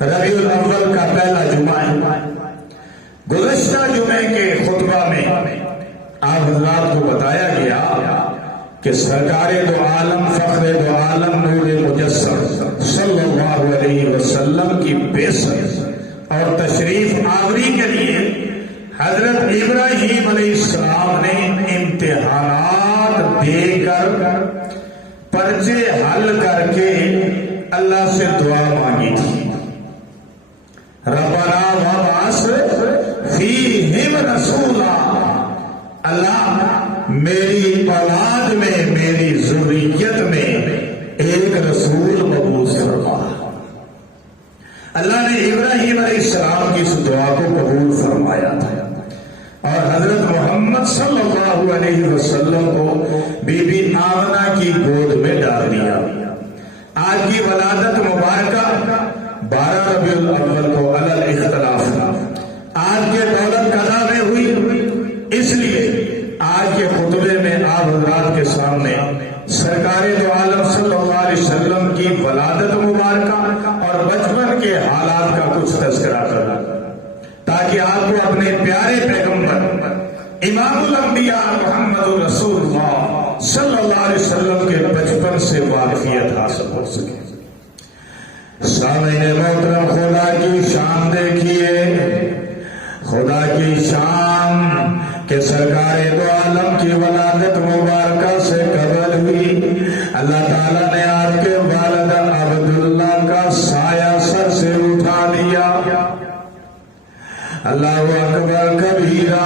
ربیع الاول کا پہلا جمعہ ہے۔ گزشتہ جمعے کے خطبہ میں آپ حضرات کو بتایا گیا کہ سرکار دو عالم فخر دو عالم نور مجسم صلی اللہ علیہ وسلم کی بعثت اور تشریف آوری کے لیے حضرت ابراہیم علیہ السلام نے امتحانات دے کر پرچے حل کر کے اللہ سے دعا مانگی تھی۔ ربنا وابعث فیہم رسولا، اللہ میری اولاد میں میری ذریت میں ایک رسول مبعوث فرما۔ اللہ نے ابراہیم علیہ السلام کی اس دعا کو قبول فرمایا تھا اور حضرت محمد صلی اللہ علیہ وسلم کو بی بی آمنہ کی گود میں ڈال دیا۔ آج کی ولادت مبارکہ 12 ربیع الاول کو علی الاختلاف تھا۔ آج کے دولت قضا میں ہوئی، اس لیے آج کے خطبے میں آپ حضرات کے سامنے سرکار دو عالم صلی اللہ علیہ وسلم کی ولادت مبارکہ اور بچپن کے حالات کا کچھ تذکرہ کرنا، تاکہ آپ کو اپنے پیارے پیغمبر امام الانبیاء محمد رسول اللہ صلی اللہ علیہ وسلم کے بچپن سے واقفیت حاصل ہو سکے۔ سامعین محترم، خدا کی شان دیکھیے، خدا کی شان کہ سرکار دو عالم کی ولادت مبارکہ سے قبل ہوئی اللہ تعالیٰ نے آپ کے والد عبداللہ کا سایہ سر سے اٹھا دیا۔ اللہ اکبر کبیرہ،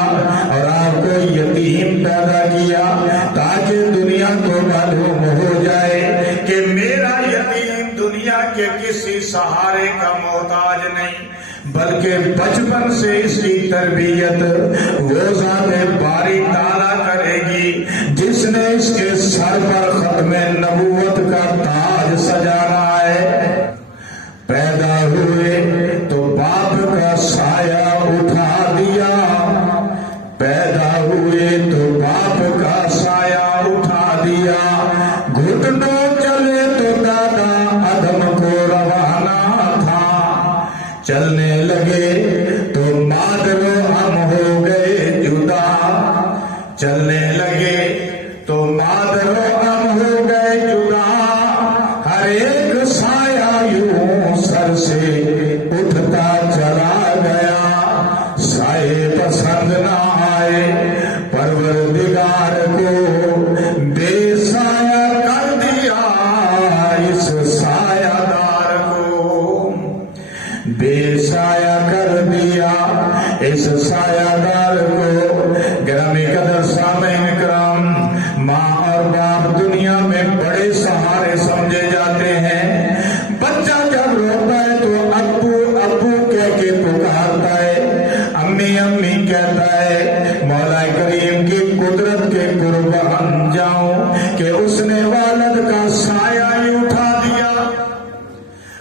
اور آپ کو یتیم پیدا کیا تاکہ دنیا کو معلوم ہو جائے کہ میرا یتیم دنیا کے کسی سہارے کا محتاج نہیں، بلکہ بچپن سے اس کی تربیت وہ ذات باری تعالیٰ کرے گی جس نے اس کے سر پر ختم نبوت کا تاج سجانا ہے۔ پیدا ہوئے تو باپ کا سایہ اٹھا دیا، پیدا ہوئے تو باپ کا سایہ اٹھا دیا، گھٹنوں چلے تو دادا ادم کو روانہ تھا، چلنے لگے تو مادر و ہم ہو گئے جدا، چلنے لگے تو مادر و ہم ہو گئے جدا، ہر ایک سایہ یوں سر سے اٹھتا چلا گیا، سائے پسند نہ آئے پروردگار کو بے سایہ کر دیا، اس سایہ دار کو بے سایہ کر دیا، اس سایہ دار کو۔ گرامی قدر سامعین کرام، ماں اور باپ دنیا میں بڑے سہارے سمجھے جاتے ہیں۔ بچہ جب روتا ہے تو ابو ابو کہہ کے پکارتا ہے، امی امی کہتا ہے۔ مولا کریم کی قدرت کے قربان جاؤں کہ اس نے والد کا سایہ ہی اٹھا دیا،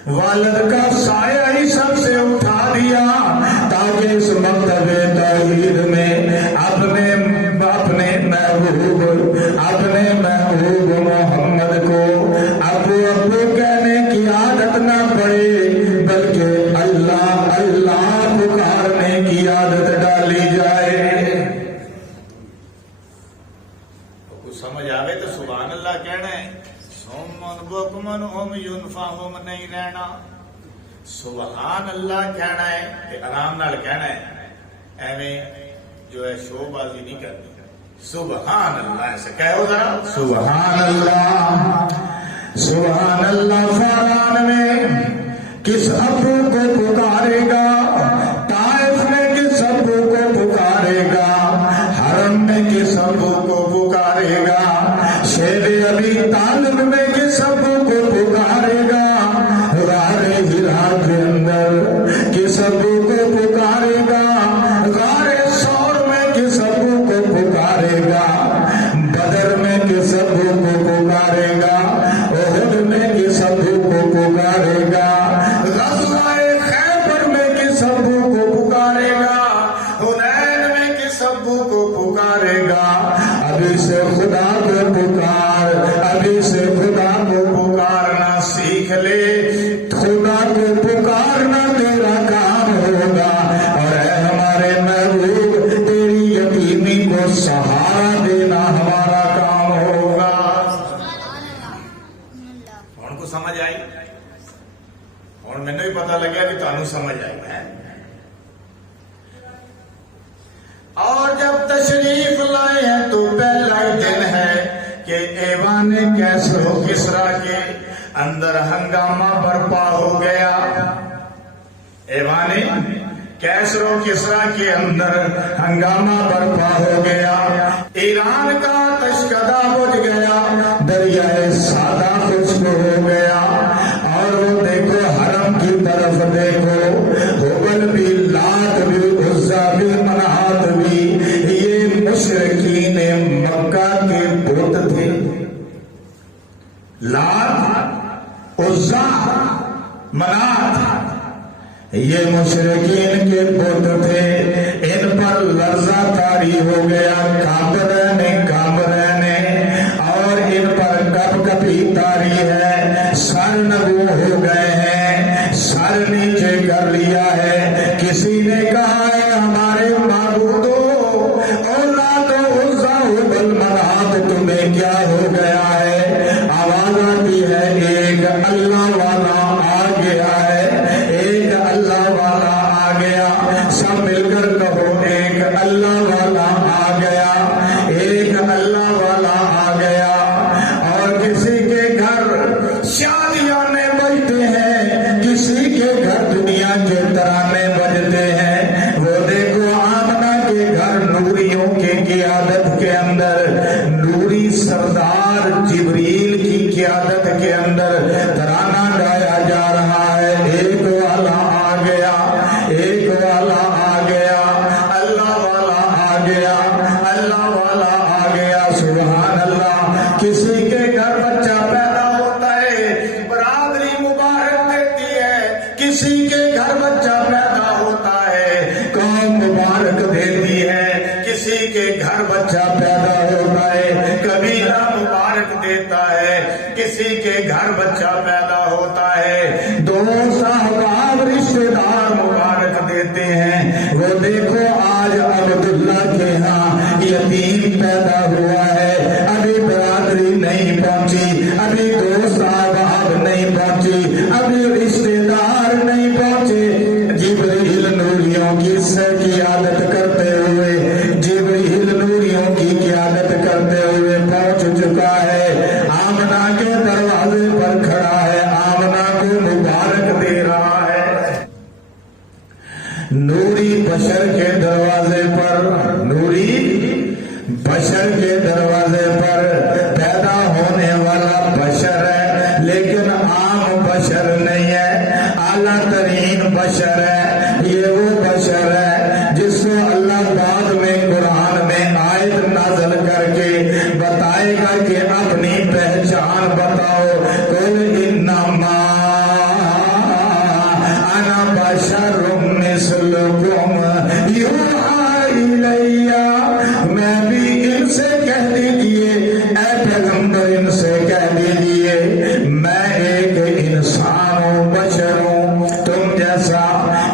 والد کا سایہ ہی سب سے اٹھا دیا، تاکہ اس مکتب توحید میں اپنے محبوب محمد کو ابو ابو کہنے کی عادت نہ پڑے، بلکہ اللہ اللہ پکارنے کی عادت ڈالی جائے۔ کچھ سمجھ آوے تو سبحان اللہ کہنا ہے، سومن بکمن اوم ینفعہم نہیں رہنا، سبحان اللہ کہنا ہے کہ آرام نال کہنا ہے، ایویں جو ہے شو بازی نہیں کرنی۔ سبحان اللہ ایسے کہو ذرا، سبحان اللہ سبحان اللہ۔ فاران میں کس ابو کو پکارے گا، طائف میں کس ابو کو پکارے گا، حرم میں کس ابو کو پکارے گا، شیر ابی طالب میں کس ابو کو پکارے گا، غار ہرا کے اندر کس ابو کو پکارے گا، غار سور میں کس ابو کو پکارے گا، بدر میں کس ابو کو پکارے گا، احد میں کس ابو کو پکارے گا، غزوہ مینوں بھی پتا لگیا کہ تانوں سمجھ آئی ہے. اور جب تشریف لائے ہیں تو پہلا دن ہے کہ ایوان کیسر و کسرا کے اندر ہنگامہ برپا ہو گیا. ایوان کیسر و کسرا کے اندر ہنگامہ برپا ہو گیا. ایران کا تشکدہ بجھ گیا، دریائے سادہ خشک ہو گیا. اور وہ دیکھو حرم کی طرف دیکھو، ہبل بھی، لات بھی، عزا بھی، منات بھی، یہ مشرکین مکہ کے بت تھے. لات، عزا، منات یہ مشرکین کے بت تھے. ان پر لرزہ طاری ہو گیا، کانپ رہے نے، اور ان پر کپ کپی طاری ہے. سر نگو ہو گئے ہیں، سر نیچے کر لیا ہے. کسی نے کہا ہے ہمارے معبودو، اولاد عزا ہبل منات تمہیں کیا ہو گیا ہے؟ آواز آتی ہے ایک اللہ والا آ گیا ہے، ایک اللہ والا آ گیا. سب مل کر کہو ایک اللہ والا آ گیا، ایک اللہ والا آ گیا. اور کسی کے گھر شادیاں نے بجتے ہیں، کسی کے گھر دنیا کے ترانے بجتے ہیں. وہ دیکھو آمنہ کے گھر نوریوں کے قیادت کے اندر، نوری سردار جبریل کی قیادت کے اندر ترانہ گایا جا رہا ہے. ایک والا آ گیا، ایک والا آ گیا، اللہ والا آ گیا، اللہ والا آ گیا. سبحان اللہ. کسی کے گھر بچہ پیدا ہوتا ہے، برادری مبارک دیتی ہے. کسی کے گھر بچہ پیدا ہوتا ہے، قوم مبارک دیتی ہے. کسی کے گھر بچہ پیدا ہوتا ہے، قبیلہ مبارک دیتا ہے. کسی کے گھر بچہ پیدا ہوتا ہے، دوست احباب رشتے دار مبارک دیتے ہیں. وہ دیکھو آج عبداللہ کے ہاں یتیم پیدا ہوا ہے، ابھی برادری نہیں پہنچی، ابھی دوست احباب نہیں پہنچی، ابھی رشتے دار نہیں پہنچے. جبریل نوریوں کی قیادت کرتے ہوئے، جبریل نوریوں کی قیادت کرتے ہوئے پہنچ چکا ہے. آمنہ کے دروازے پر کھڑا ہے، آمنہ کو مبارک دے رہا ہے. نوری بشر کے دروازے پر، نوری بشر کے دروازے پر پیدا ہونے والا بشر ہے، لیکن عام بشر نہیں ہے، اعلیٰ ترین بشر ہے. یہ وہ بشر ہے جس کو اللہ بعد میں قرآن میں آیت نازل کر کے بتائے گا کہ اپنی پہچان بتاؤ. قل انما انا بشر مثلکم یوحی الی. میں بھی ان سے کہہ دیجئے، اے پیغمبر ان سے کہہ دیجئے میں ایک انسان ہوں، بشر ہوں تم جیسا،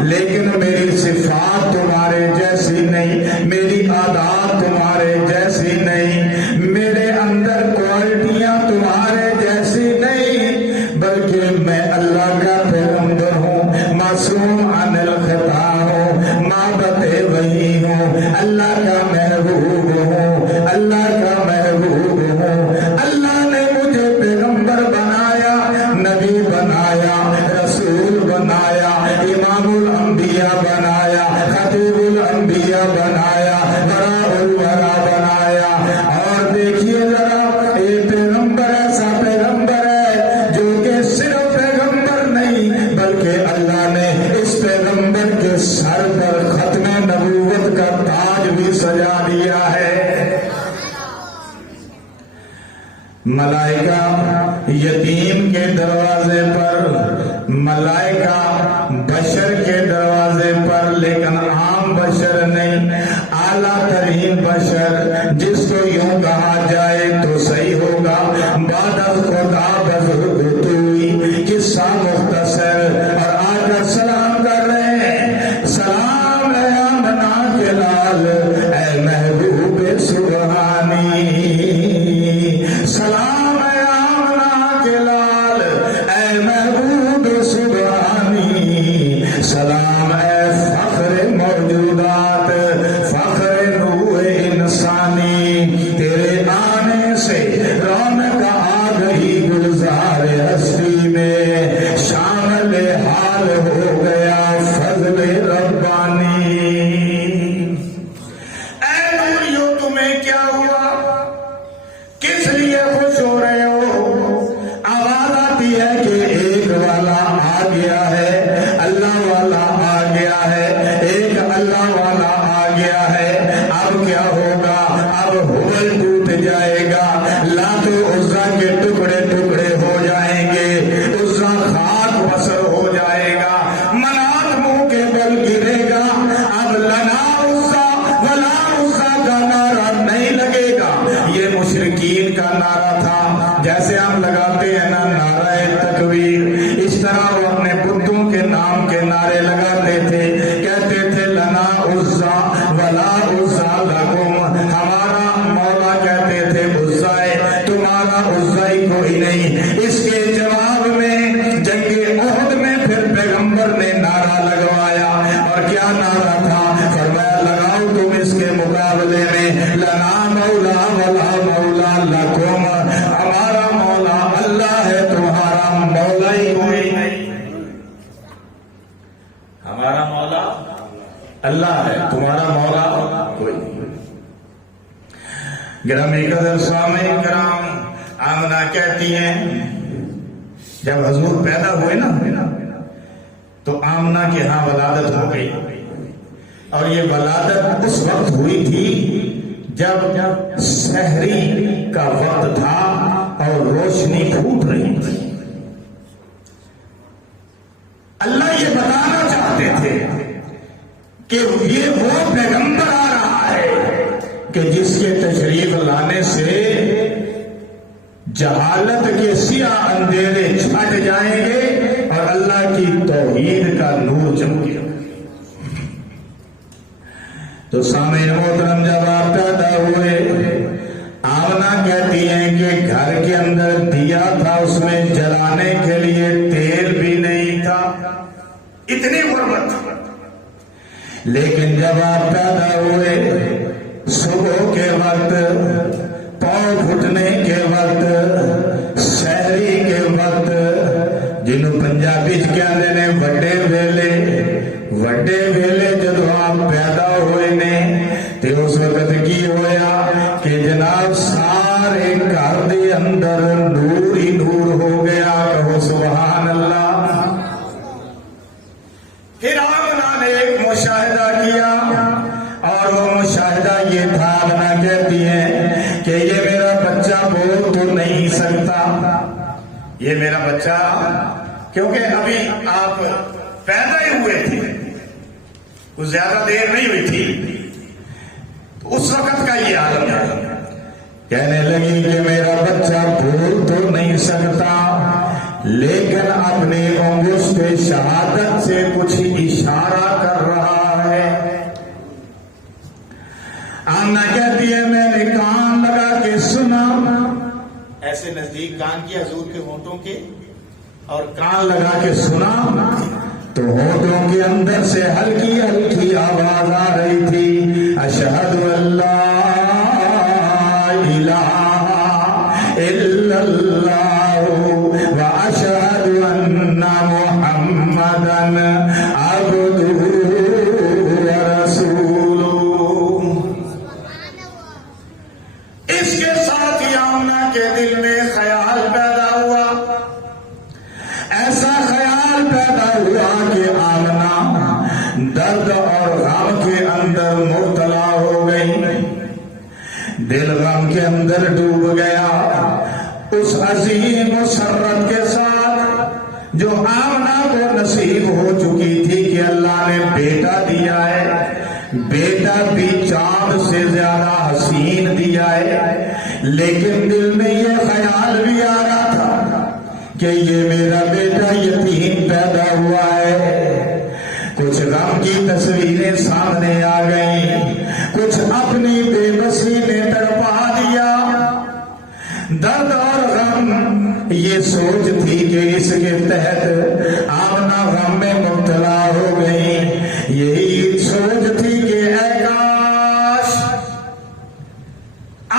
لیکن میری صفات تمہارے جیسی نہیں، میری عادات تمہارے جیسی نہیں، میرے اندر کوالٹیاں تمہارے جیسی نہیں، بلکہ میں اللہ کا پیغمبر ہوں، معصوم عن الخطا ہوں، مابت وحی ہوں، اللہ کا محبوب ہوں، اللہ کا محبوب ہوں. اللہ نے مجھے پیغمبر بنایا، نبی بنایا، رسول بنایا، امام الانبیاء بنایا، خطیب الانبیاء بنایا، برا الورا بنایا. اور دیکھیے ذرا، یہ پیغمبر ایسا پیغمبر ہے جو کہ صرف پیغمبر نہیں بلکہ اللہ نے اس پیغمبر کے سر پر ختم نبوت کا تاج بھی سجا دیا ہے. ملائکہ یتیم کے دروازے پر، ملائکہ بشر کے دروازے پر، نعرہ تھا، جیسے ہم لگاتے ہیں نا نعرہ تکبیر، اس طرح وہ اپنے بتوں کے نام کے نعرے لگاتے تھے، کہتے تھے لنا عزا ولا عزا لکم، ہمارا مولا کہتے تھے عزا ہے، تمہارا عزا ہی کوئی نہیں۔ اس کے جواب میں جنگ احد میں پھر پیغمبر نے نعرہ لگوایا، اور کیا نعرہ تھا؟ فرمایا لگاؤ تم اس کے مقابلے میں لنا مولا ولا مولا لکم، ہمارا مولا اللہ ہے، تمہارا مولا ہی کوئی نہیں۔ ہمارا مولا اللہ ہے، تمہارا مولا کوئی نہیں۔ گرامی قدر سامعین کرام، آمنہ کہتی ہیں جب حضور پیدا ہوئے نا تو آمنہ کے ہاں ولادت ہو گئی، اور یہ ولادت اس وقت ہوئی تھی جب سحری کا وقت تھا اور روشنی پھوٹ رہی تھی۔ اللہ یہ بتانا چاہتے تھے کہ یہ وہ پیغمبر آ رہا ہے کہ جس کے تشریف لانے سے جہالت کے سیاہ اندھیرے چھٹ جائیں گے اور اللہ کی توحید کا نور چمکے گا۔ تو سامعین محترم، جب آپ پیدا ہوئے، آمنہ کہتی ہیں کہ گھر کے اندر دیا تھا، اس میں جلانے کے لیے تیل بھی نہیں تھا، اتنی غربت تھی۔ لیکن جب آپ پیدا ہوئے، صبح کے وقت، پاؤں گھٹنے کے وقت، سحری کے وقت، جنہوں پنجابی کہتے ہیں وڈے ویلے جدو آپ پیدا ہوئے نے تے اس وقت کی ہویا کہ جناب سارے گھر دے اندر نور ہی نور ہو گیا، کہو سبحان اللہ۔ پھر آمنہ نے ایک مشاہدہ کیا، اور وہ مشاہدہ یہ تھا، آمنہ کہتی ہیں کہ یہ میرا بچہ بول تو نہیں سکتا، یہ میرا بچہ، کیونکہ ابھی آپ پیدا ہی ہوئے تھے، کچھ زیادہ دیر نہیں ہوئی تھی، اس وقت کا یہ عالم ہے۔ کہنے لگی کہ میرا بچہ بول تو نہیں سکتا، لیکن اپنی انگشت شہادت سے کچھ اشارہ کر رہا ہے۔ آمنہ کہتی ہے میں نے کان لگا کے سنا، ایسے نزدیک کان کی حضور کے ہونٹوں کے، اور کان لگا کے سنا تو ہونٹوں کے اندر سے ہلکی ہلکی آواز آ رہی تھی، اشہد اللہ الہ الا اللہ واشہد ان محمدن عبدہ ورسولہ۔ اس کے ساتھ ہی آمنہ کے دل میں خیال پیدا ہوا، ایسا خیال پیدا ہوا کہ آمنہ درد اور غم کے اندر مبتلا ہو گئی، دل غم کے اندر ڈوب گیا۔ اس عظیم مسرت کے ساتھ جو آمنہ کو نصیب ہو چکی تھی کہ اللہ نے بیٹا دیا ہے، بیٹا بھی چاند سے زیادہ حسین دیا ہے، لیکن دل میں یہ خیال بھی آ رہا تھا کہ یہ میرا بیٹا یتیم پیدا ہوا ہے۔ کچھ غم کی تصویریں سامنے آ گئیں، کچھ اپنی بے بسی نے تڑپا دیا۔ درد اور غم یہ سوچ تھی کہ اس کے تحت آمنہ غم میں مبتلا ہو گئی، یہی سوچ تھی کہ اے کاش،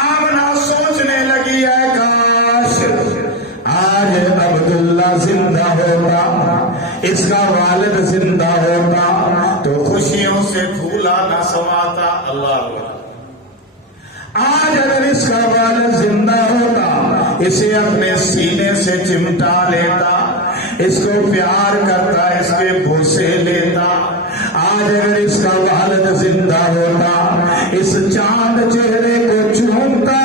آمنہ سوچنے لگی اے کاش آج عبداللہ زندہ ہوتا، اس کا والد زندہ ہوتا تو خوشیوں سے پھولا نہ سماتا۔ اللہ آج اگر اس کا والد زندہ ہوتا، اسے اپنے سینے سے چمٹا لیتا، اس کو پیار کرتا، اس کے بوسے لیتا۔ آج اگر اس کا والد زندہ ہوتا، اس چاند چہرے کو چومتا۔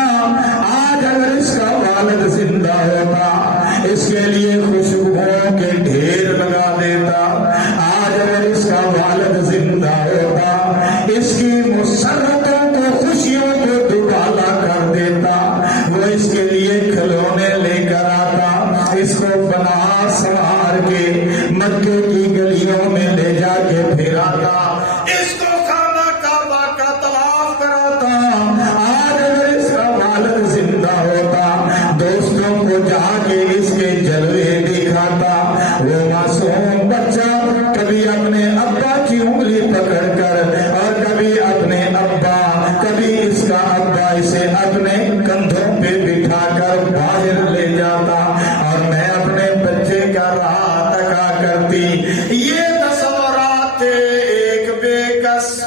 آج اگر اس کا والد زندہ ہوتا، اس کے لیے خوشبوؤں کے ڈھیر لگا دیتا۔ آج اگر اس کا والد زندہ ہوتا، اس کی مسرتوں کو، خوشیوں کو دوبالا کر دیتا۔ وہ اس کے لیے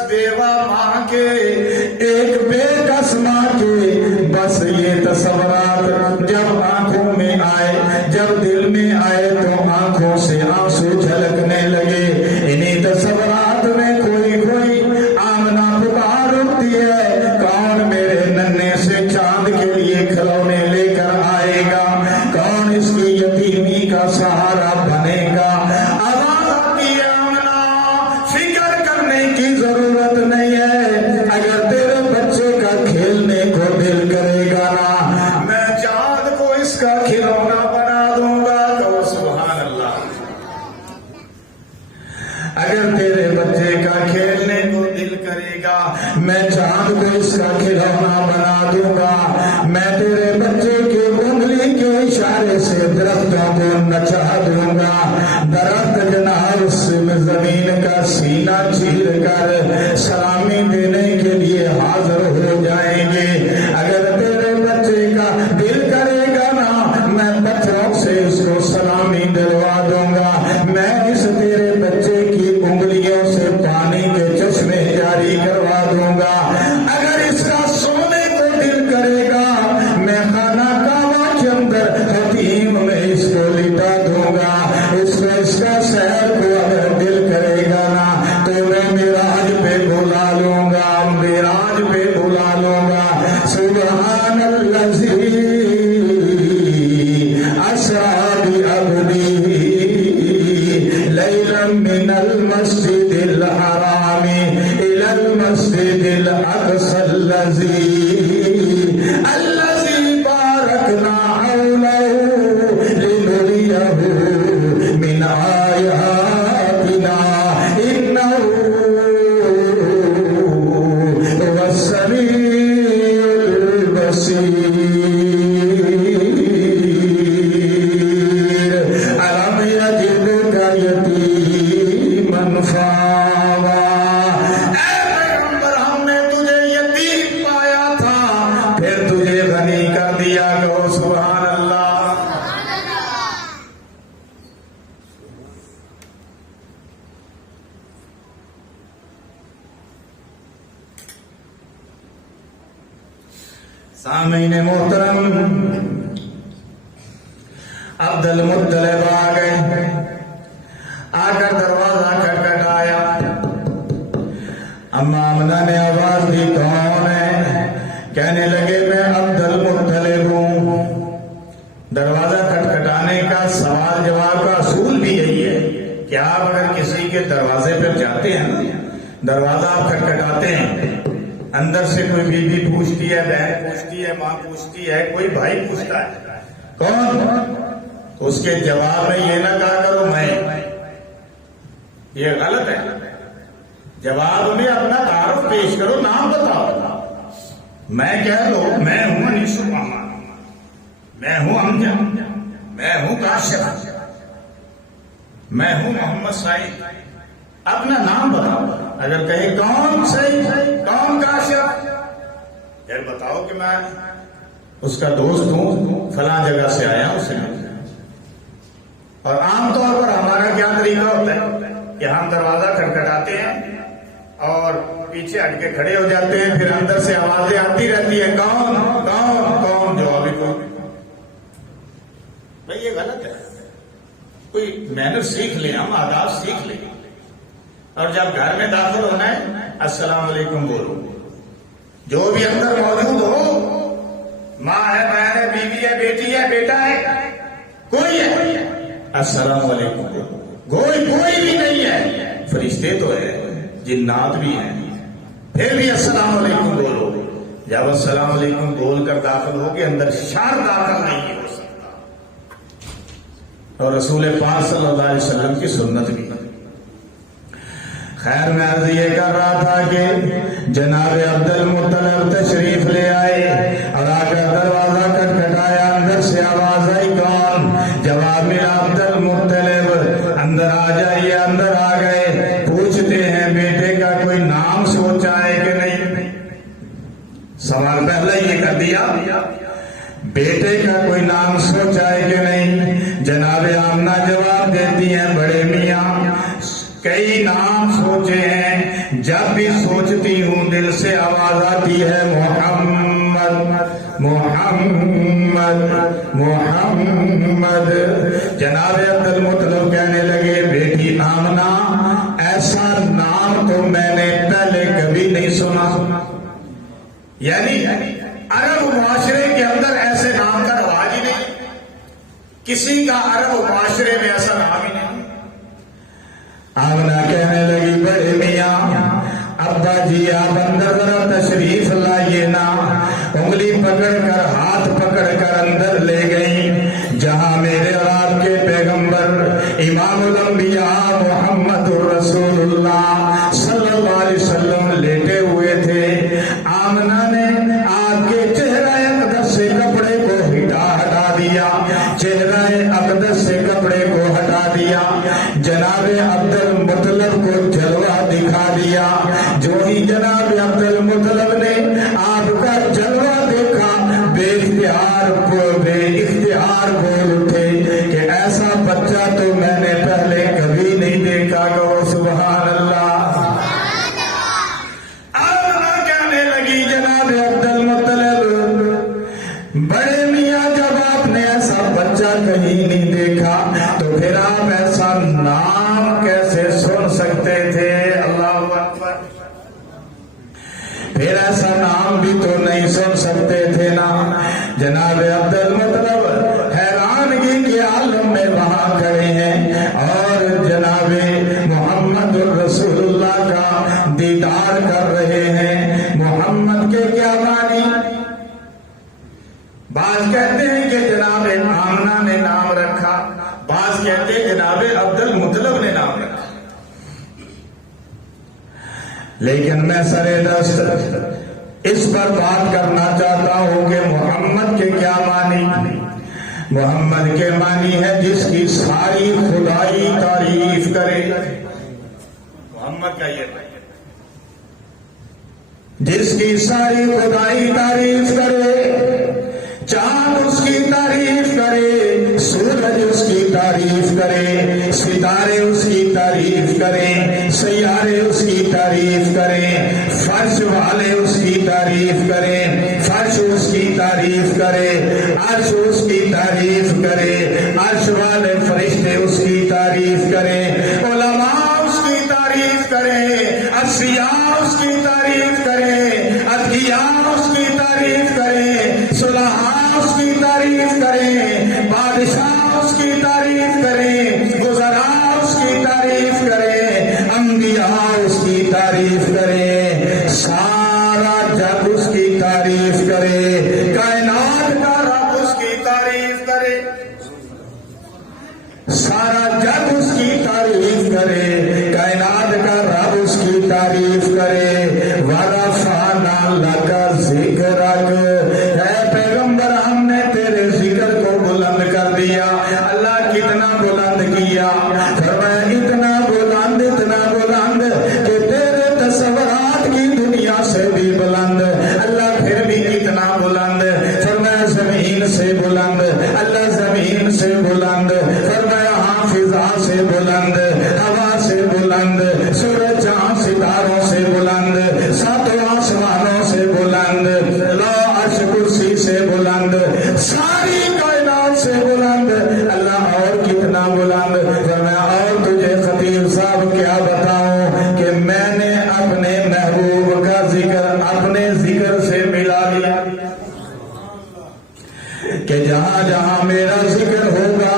بیوہ ماں کے، ایک بے کس ماں کے، بس یہ تصورات جب آنکھوں میں آئے، جب دل میں آئے تو آنکھوں سے آنسو جھلکنے لگے۔ انہی تصورات میں کوئی کوئی آمنہ پکار اٹھتی ہے، کون میرے ننھے سے چاند کے لیے کھلونے لے کر آئے گا، کون اس کی یتیمی کا سہارا بنے گا۔ آواز آتی ہے آمنہ، فکر کرنے کی ضرورت نہیں ہے، اگر تیرے بچے کا کھیلنے کو دل کرے گا نا، میں چاند کو اس کا کھلونا بنا دوں گا۔ تو سبحان اللہ، اگر تیرے بچے کا کھیلنے کو دل کرے گا، میں چاند کو اس کا کھلونا بنا دوں گا۔ میں تیرے بچے کی انگلی کے اشارے سے درختوں کو نچا دوں گا، درخت جناب اس میں زمین کا سینہ چیر کر سلامی دینے کے لیے حاضر ہو جائیں گے۔ اگر تیرے بچے کا دل کرے گا نا، میں پتھروں سے اس کو سلامی دلوا دوں گا، میں اس تیرے بچے کی انگلیوں سے پانی کے چشمے جاری کروا دوں گا۔ اگر اس کا سونے کو دل کرے گا، میں خانہ کعبہ کے اندر حتیم میں اس کو لٹا دوں گا۔ اس کا سحر کو اگر دل کرے گا نا، تو میں معراج پہ بلا لوں گا، معراج پہ بلا لوں گا۔ سبحان الذی اسری بعبدہ لیلا من المسجد الحرام الی المسجد الاقصی الذی بارکنا حولہ لنریہ من آیاتنا انہ هو السمیع البصیر۔ الم یجدک یتیما فآویٰ، اے پیغمبر ہم نے تجھے یتیم پایا تھا پھر تجھے غنی کر دیا۔ کہو سبحان اللہ۔ سامعین محترم، عبد المطلب آ گئے، آ کر دروازہ کھٹکھٹایا۔ اما آمنہ نے آواز دی، کون ہے؟ کہنے لگے میں عبد المطلب ہوں۔ دروازہ کھٹکھٹانے کا سوال جواب کا اصول بھی یہی ہے کہ آپ اگر کسی کے دروازے پر جاتے ہیں نا، دروازہ آپ کھٹکھٹاتے ہیں، اندر سے کوئی بیوی پوچھتی ہے، بہن پوچھتی ہے، ماں پوچھتی ہے، کوئی بھائی پوچھتا ہے کون، تو اس کے جواب میں یہ نہ کہا کرو میں، یہ غلط ہے۔ جواب میں اپنا تعارف پیش کرو، نام بتاؤ۔ میں کہہ دو میں ہوں انیس محمد، میں ہوں امجد، میں ہوں کاشف، میں ہوں محمد سعید، اپنا نام بتاؤ۔ اگر کہے کون سعید، کون کاشف، پھر بتاؤ کہ میں اس کا دوست ہوں، فلاں جگہ سے آیا ہوں، اسے۔ اور عام طور پر ہمارا کیا طریقہ ہوتا ہے کہ ہم دروازہ کھٹکھٹاتے ہیں اور پیچھے ہٹ کے کھڑے ہو جاتے ہیں، پھر اندر سے آوازیں آتی رہتی ہے، کون کون کون، جواب کو بھائی یہ غلط ہے۔ کوئی مینر سیکھ لیں، ہم آداب سیکھ لیں، اور جب گھر میں داخل ہونا ہے السلام علیکم بولو۔ جو بھی اندر موجود ہو، ماں ہے، بہن ہے، بیوی ہے، بیٹی ہے، بیٹا ہے، کوئی ہے، السلام علیکم۔ کوئی بھی نہیں ہے، فرشتے تو ہے، جنات بھی ہیں، پھر بھی السلام علیکم بولو۔ جب السلام علیکم بول کر داخل ہو کے اندر شر داخل نہیں ہو سکتا، اور رسول پاک صلی اللہ علیہ وسلم کی سنت بھی۔ خیر میں عرض یہ کر رہا تھا کہ جناب عبد المطلب تشریف لے آئے اور آ کر دروازہ کھٹکھٹایا، اندر سے آواز آئی کون؟ جواب ملا عبد المطلب، اندر آ جائیے۔ اندر آ گئے، پوچھتے ہیں بیٹے کا کوئی نام سوچا ہے کہ نہیں؟ سوال پہلا یہ کر دیا، بیٹے کا کوئی نام سوچا ہے کہ نہیں؟ جناب آمنہ جواب دیتی ہیں، بڑے میاں کئی نام سوچے ہیں، جب بھی سوچتی ہوں دل سے آواز آتی ہے محمد محمد محمد. جناب عبد المطلب کہنے لگے بیٹی آمنہ ایسا نام تو میں نے پہلے کبھی نہیں سنا. یعنی عرب معاشرے کے اندر ایسے نام کا رواج ہی نہیں, کسی کا عرب معاشرے میں ایسا نام ہی نہیں. آمنہ کہنے لگی بڑے میاں ابا جی آپ اندر ذرا تشریف لائیے نا. انگلی پکڑ کر ہاتھ پکڑ کر اندر لے گئی جہاں میرے اور آپ کے پیغمبر امام الانبیاء محمد رسول اللہ صلی اللہ علیہ وسلم لیٹے ہوئے تھے. آمنہ نے آپ کے چہرہ اقدس سے کپڑے کو ہٹا دیا, چہرہ اقدس سے کپڑے کو ہٹا دیا, جناب عبد المطلب کو جلوہ دکھا دیا. جو ہی جناب عبد المطلب نے آپ کا جلوہ دیکھا بے اختیار بول اٹھے کہ ایسا بچہ تو میں نے پہلے کبھی نہیں دیکھا. کہو سبحان اللہ. آمنہ کہنے لگی جناب عبد المطلب بڑے میاں جب آپ نے ایسا بچہ کہیں نہیں دیکھا تو پھر آپ ایسا نام کیسے سن سکتے تھے؟ اللہ اکبر. پھر ایسا نام بھی تو نہیں سن سکتے تھے نا. جناب عبد المطلب حیرانگی کے عالم میں وہاں کھڑے ہیں اور جناب محمد الرسول اللہ کا دیدار کر رہے ہیں. محمد کے کیا معنی؟ بعض کہتے ہیں کہ جناب آمنہ نے نام رکھا, بعض کہتے ہیں جناب عبد المطلب نے نام رکھا. لیکن میں سرے دست اس پر بات کرنا چاہتا ہوں کہ محمد کے کیا معنی. محمد کے معنی ہے جس کی ساری خدائی تعریف کرے. محمد کا یہ جس کی ساری خدائی تعریف کرے, چاند اس کی تعریف کرے, سورج اس کی تعریف کرے, ستارے اس کی تعریف کریں, سیارے اس کی تعریف کریں, فرش والے اس کی تعریف کریں, فرش اس کی تعریف کرے, عرش اس کی تعریف کرے, عرش والے فرشتے اس کی تعریف کریں, علماء اس کی تعریف کریں, اصفیاء اس کی تعریف کریں, اتقیاء اس کی تعریف کریں, صلحاء اس کی تعریف کریں, بادشاہ اس کی تعریف کریں, وزراء اس کی تعریف کریں, انبیاء اس کی تعریف کریں, سارا جگ اس کی تعریف کرے, کائنات کا رب اس کی تعریف کرے, سارا جگ اس کی تعریف کرے, کائنات کا رب اس کی تعریف کرے. وَرَفَعْنَا لَكَ ذِكْرَكَ, اے پیغمبر ہم نے تیرے ذکر کو بلند کر دیا. اللہ کتنا بلند کیا؟ فرمایا اتنا بلند کہ تیرے تصورات کی دنیا سے بھی بلند. اللہ پھر بھی کتنا بلند؟ فرمایا زمین سے بلند. اللہ زمین سے بلند. فرمایا ہاں فضا سے بلند, ہوا سے بلند, سورج چاند ستاروں سے بلند, ساتوں آسمانوں سے بلند, لا عرش کرسی سے بلند, ساری کائنات سے بلند. اللہ اور کتنا بلند؟ فرمایا اور تجھے خطیب صاحب کیا بتاؤں کہ میں نے اپنے محبوب کا ذکر اپنے ذکر سے ملا دیا کہ جہاں جہاں میرا ذکر ہوگا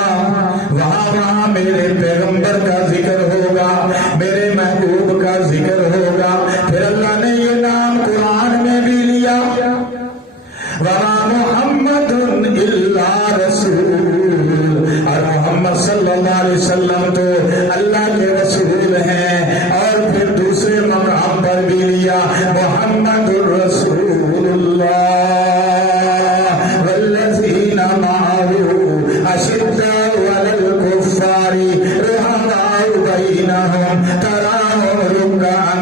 وہاں وہاں میرے پیغمبر کا ذکر ہوگا, میرے محبوب کا ذکر ہوگا. پھر اللہ نے یہ نام قرآن میں بھی لیا, وَمَا مُحَمَّدٌ إِلَّا رَسُولٌ, اور محمد صلی اللہ علیہ وسلم تو اللہ کے رسول ہیں. اور پھر دوسرے مقام پر بھی لیا محمد الرسول اللہ والذین معه أشداء على الكفار رحماء بينهم تراهم ركعا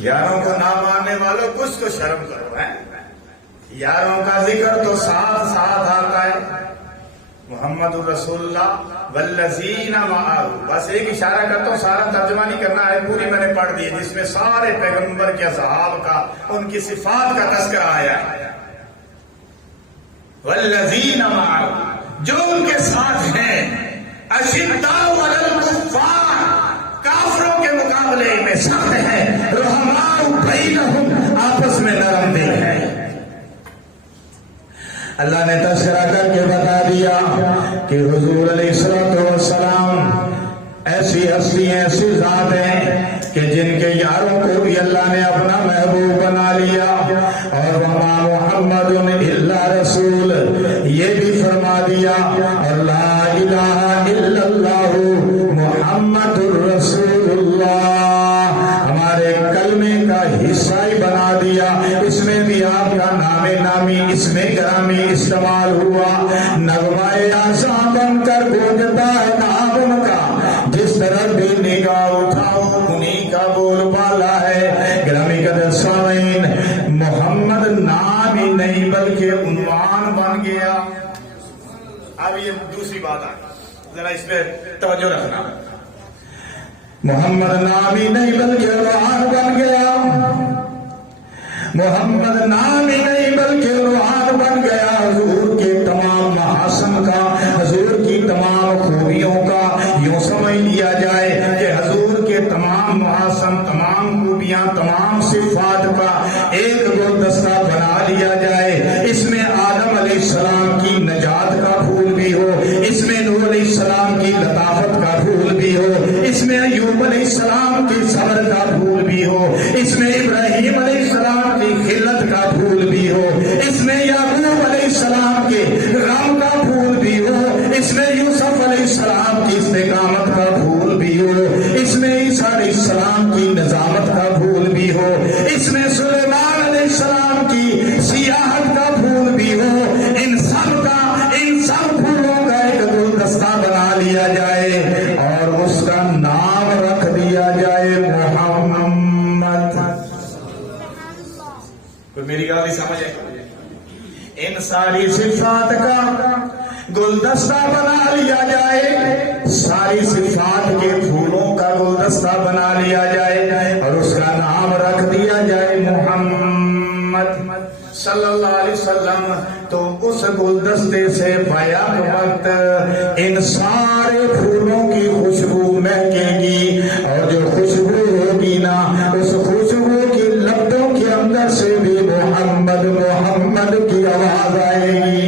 یاروں کو نہ ماننے والوں کچھ تو شرم کرو ہے. یاروں کا ذکر تو ساتھ ساتھ آتا ہے. محمد الرسول اللہ والذین معہ. بس ایک اشارہ کرتا ہوں، سارا ترجمہ نہیں کرنا ہے، پوری میں نے پڑھ دی جس میں سارے پیغمبر کے اصحاب کا، ان کی صفات کا تذکرہ آیا ہے. والذین معہ، جو ان کے ساتھ ہیں، اشداء علی الکفار، کافروں کے مقابلے میں سخت ہیں، رحماء بینہم، آپس میں نرم دل ہیں. اللہ نے تذکرہ کر کے بتا دیا کہ حضور علیہ السلام ایسی ہستی ایسی ذات ہیں کہ جن کے یاروں کو بھی اللہ نے اپنا محبوب بنا لیا. اور وما محمد الا رسول، یہ بھی فرما دیا، اور لا الہ الا اللہ محمد الرسول اللہ ہمارے کلمے کا حصہ ہی بنا دیا. اس میں بھی آپ کا نام نامی اس میں گرامی استعمال ہوا. نغمہ آساں بن کر گونجتا ہے نام ان کا، جس طرح بھی نگاہ اٹھاؤ انہیں کا بول بالا ہے. گرامی قدر سامعین، محمد نام ہی نہیں بلکہ عنوان بن گیا. اب یہ دوسری بات آئی، ذرا اس پہ توجہ رکھنا. محمد نام ہی نہیں بلکہ عنوان بن گیا. محمد نام ہی نہیں بلکہ عنوان بن گیا. حضور کے تمام محاسن کا، حضور کی تمام خوبیوں کا یوں سمجھ لیا جائے کہ حضور کے تمام محاسن، تمام خوبیاں، تمام صفات کا ایک گلدستہ بنا لیا جائے. اس میں آدم علیہ السلام کی نجات کا پھول بھی ہو، اس میں نوح علیہ السلام کی لطافت کا پھول بھی ہو، اس میں ایوب علیہ السلام کی صبر کا پھول بھی ہو، اس میں ابراہیم علیہ السلام کی خلت کا پھول بھی ہو، اس میں یعقوب علیہ السلام کے غم کا پھول بھی ہو، اس میں یوسف علیہ السلام کی استقامت کا پھول بھی ہو، اس میں عیسیٰ علیہ السلام کی نظامت کا پھول بھی ہو، اس میں سلیمان علیہ السلام کی سیاحت کا پھول بھی ہو. ان سب پھولوں کا ایک گلدستہ بنا لیا جائے اور اس کا نام رکھ دیا جائے محمد. کوئی میری گال نہیں سمجھ آئے؟ ان ساری صفات کا گلدستہ بنا لیا جائے، ساری صفات کے پھولوں کا گلدستہ بنا لیا جائے اور اس کا نام رکھ دیا جائے محمد صلی اللہ علیہ وسلم. تو اس گلدستے سے بیک وقت ان سارے پھولوں کی خوشبو مہکے گی، اور جو خوشبو ہوگی نا، اس خوشبو کی لبوں کے اندر سے بھی محمد محمد کی آواز آئے گی.